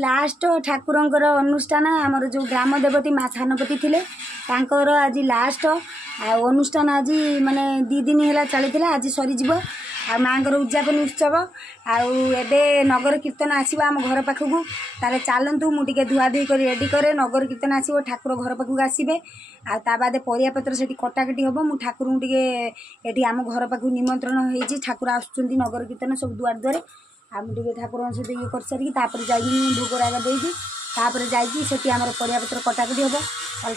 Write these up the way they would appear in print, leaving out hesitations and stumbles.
last ठाकुरंकर अनुष्ठान आमर जो ग्राम देवती माँ छानपति थिले तांकर आज लास्ट अनुष्ठान आज माने 2 दिन है चली आज सरीज आ माँगर उद्यापन उत्सव आबे नगर कीर्तन आसो आम घर पाखक ताले चलतु मुझे धुआधुई कर रेडी करे नगर कीर्तन आसो ठाकुर घर पाखक आसबे आ बाद परियापत्र से कटाकटी हम मु ठाकुर टे आम घर पाखक निमंत्रण हो ठाकुर आसुँच नगर कीर्तन सब दुआर दुआरे आमके ठाकुर सहित ये कर सारी जाइए भोगराग देपर जाइए आम परियापत्र कटाकटी हम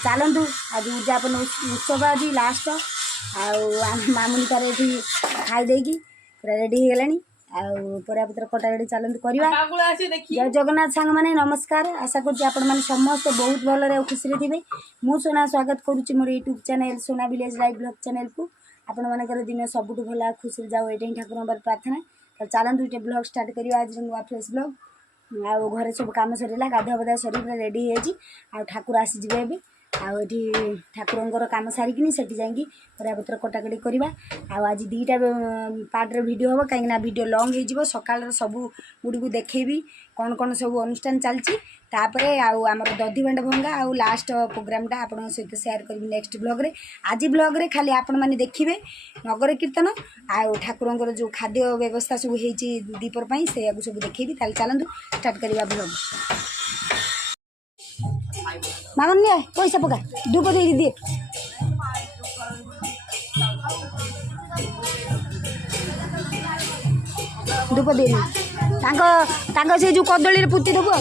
चलतु आज उद्यापन उत्सव आज लास्ट आमुनि तार ये खाईदे पूरा रेडी हो गलानी परियापत्र कटाकटी चलतु करवा जय जगन्नाथ सांग मैंने नमस्कार आशा कर समस्त बहुत भल खुशी थे मु सोना स्वागत करुच्ची मोर यूट्यूब चैनल सोना विलेज लाइव ब्लॉग चैनल को आपण मानकर दिन सबुठ भल खुशी जाओ ये ठाकुर प्रार्थना तो चलतु ये ब्लॉग स्टार्ट करिया आज नुआ फ्रेश ब्लॉग आ घरे सब काम सरला गाधुआ बधा सरी पूरा रेडी हो ठाकुर आसीजे आठी ठाकुर कम सारिकी से जाकि परियापत्र कटाकटी करवा आज 2टा पार्ट वीडियो हम कहीं वीडियो लंग हो सकाल सब गुड़ी देखेबी कौन कौन सब अनुष्ठान चलती आमर दधी बांड भंगा आ लास्ट प्रोग्रामटा आपण सहित सेयार करी नेक्स्ट ब्लॉग रे आज ब्लॉग रे खाली आपण मैंने देखिए नगर कीर्तन आउ ठाकुर जो खाद्य व्यवस्था सब होती दीपर से सब देखेबी चलतु स्टार्ट करवा ब्लॉग मामन ले पैसा पका धूप दे दिए धूप दे से जो कदली पुति देबू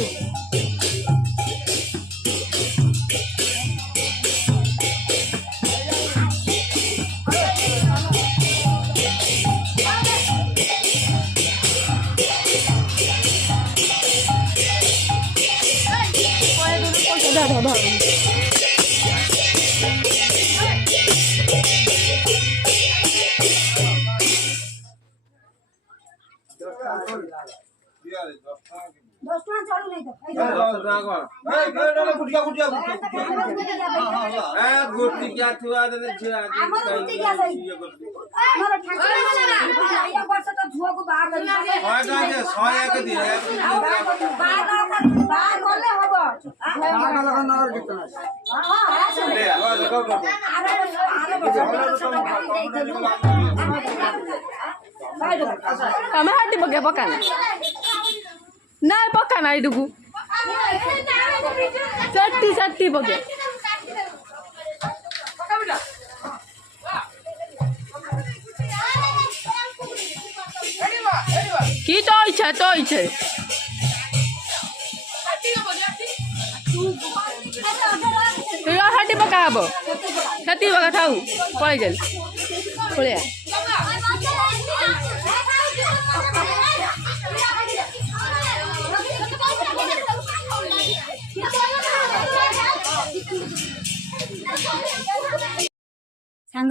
हमें हाथी पके पकाना ना पकाना इडुकू चट्टी चट्टी पके की तो इच्छा हाथी पका हम हाथी पका थाऊ पड़े जाए पड़े सांग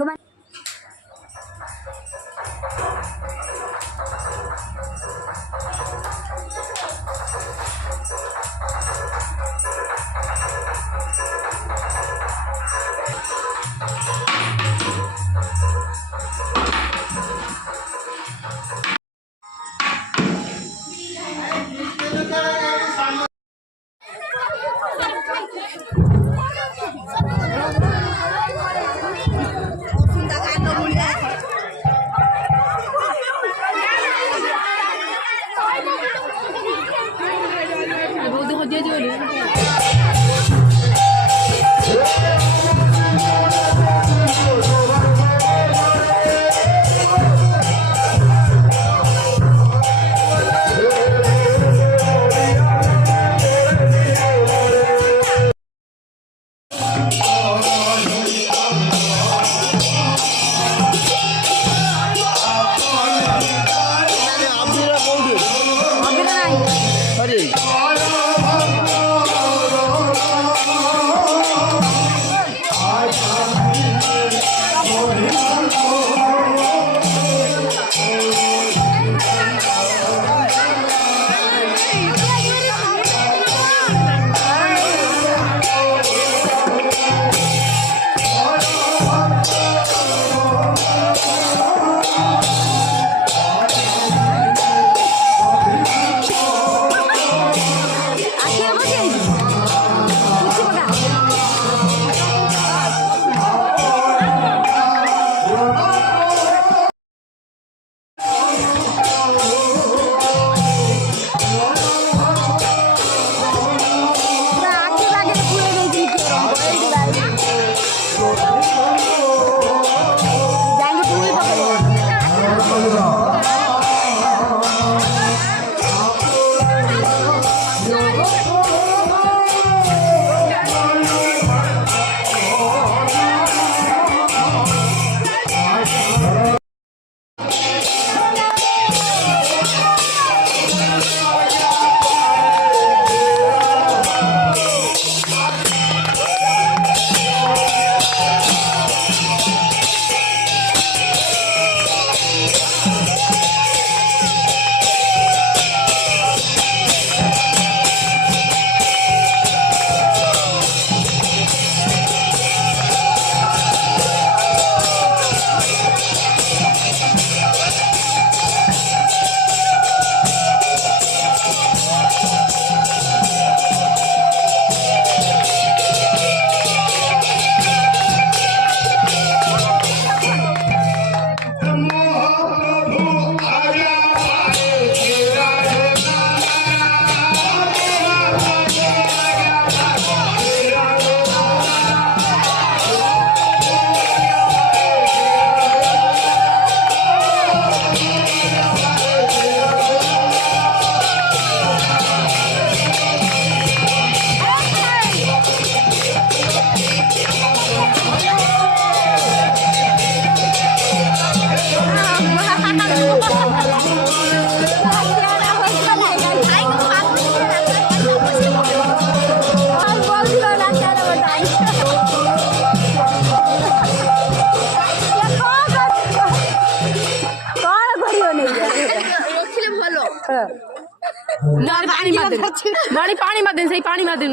ନାରୀ ପାଣି ମାରିଦେ ନାରୀ ପାଣି ମାରିଦେ ସେଇ ପାଣି ମାରିଦେ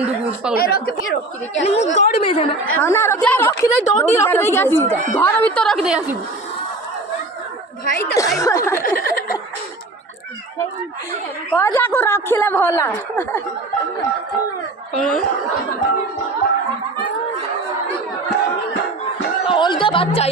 ପାଉଲ ମୁଁ ଗଡ଼ି ବେଜେ ନା ହଁ ନା ଯା ରଖିଦେ ଦୌଡ଼ି ରଖିଦେଇକି ଆସିବୁ ଘର ଭିତରେ ରଖିଦେଇ ଆସିବୁ କଜାକୁ ରଖିଲେ ଭଲ ଅଲଗା ବାଚ୍ଚା